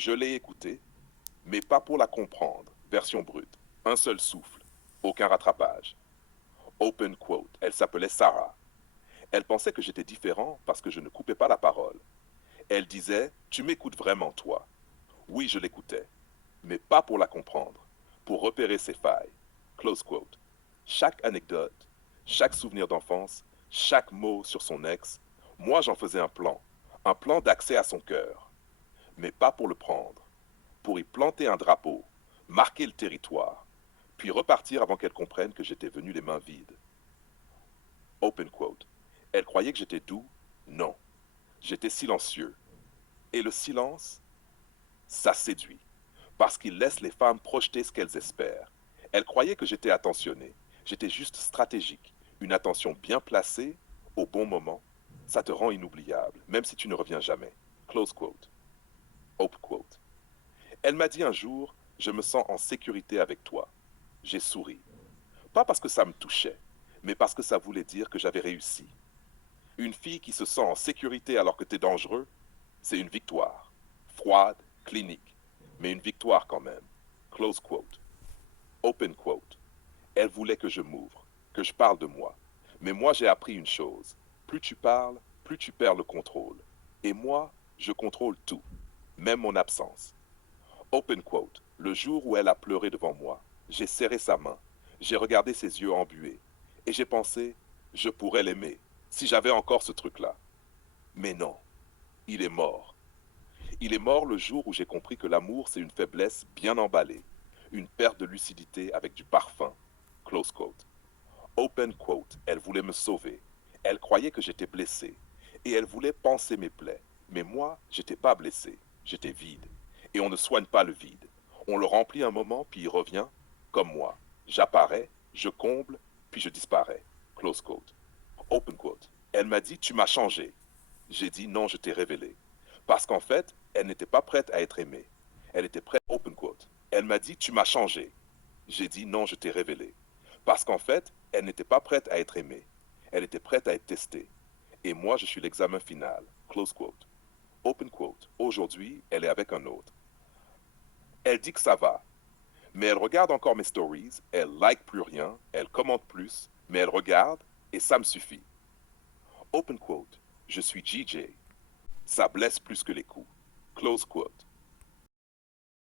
Je l'ai écoutée, mais pas pour la comprendre. Version brute. Un seul souffle. Aucun rattrapage. Open quote. Elle s'appelait Sarah. Elle pensait que j'étais différent parce que je ne coupais pas la parole. Elle disait, tu m'écoutes vraiment, toi. Oui, je l'écoutais, mais pas pour la comprendre, pour repérer ses failles. Close quote. Chaque anecdote, chaque souvenir d'enfance, chaque mot sur son ex, moi j'en faisais un plan d'accès à son cœur, mais pas pour le prendre, pour y planter un drapeau, marquer le territoire, puis repartir avant qu'elle comprenne que j'étais venu les mains vides. Open quote. Elle croyait que j'étais doux? Non. J'étais silencieux. Et le silence, ça séduit, parce qu'il laisse les femmes projeter ce qu'elles espèrent. Elle croyait que j'étais attentionné. J'étais juste stratégique. Une attention bien placée, au bon moment, ça te rend inoubliable, même si tu ne reviens jamais. Close quote. Open quote. Elle m'a dit un jour, je me sens en sécurité avec toi. J'ai souri. Pas parce que ça me touchait, mais parce que ça voulait dire que j'avais réussi. Une fille qui se sent en sécurité alors que t'es dangereux, c'est une victoire. Froide, clinique, mais une victoire quand même. Close quote. Open quote. Elle voulait que je m'ouvre, que je parle de moi. Mais moi, j'ai appris une chose. Plus tu parles, plus tu perds le contrôle. Et moi, je contrôle tout, même mon absence. Open quote. Le jour où elle a pleuré devant moi, j'ai serré sa main, j'ai regardé ses yeux embués, et j'ai pensé, je pourrais l'aimer, si j'avais encore ce truc-là. Mais non, il est mort. Il est mort le jour où j'ai compris que l'amour, c'est une faiblesse bien emballée, une perte de lucidité avec du parfum. Close quote. Open quote. Elle voulait me sauver. Elle croyait que j'étais blessé. Et elle voulait panser mes plaies. Mais moi, j'étais pas blessé. J'étais vide. Et on ne soigne pas le vide. On le remplit un moment, puis il revient, comme moi. J'apparais, je comble, puis je disparais. Close quote. Open quote. Elle m'a dit, tu m'as changé. J'ai dit, non, je t'ai révélé. Parce qu'en fait, elle n'était pas prête à être aimée. Elle était prête, open quote. Elle m'a dit, tu m'as changé. J'ai dit, non, je t'ai révélé. Parce qu'en fait, elle n'était pas prête à être aimée. Elle était prête à être testée. Et moi, je suis l'examen final. Close quote. Open quote. Aujourd'hui, elle est avec un autre. Elle dit que ça va. Mais elle regarde encore mes stories, elle like plus rien, elle commente plus, mais elle regarde et ça me suffit. Open quote. Je suis GJ. Ça blesse plus que les coups. Close quote.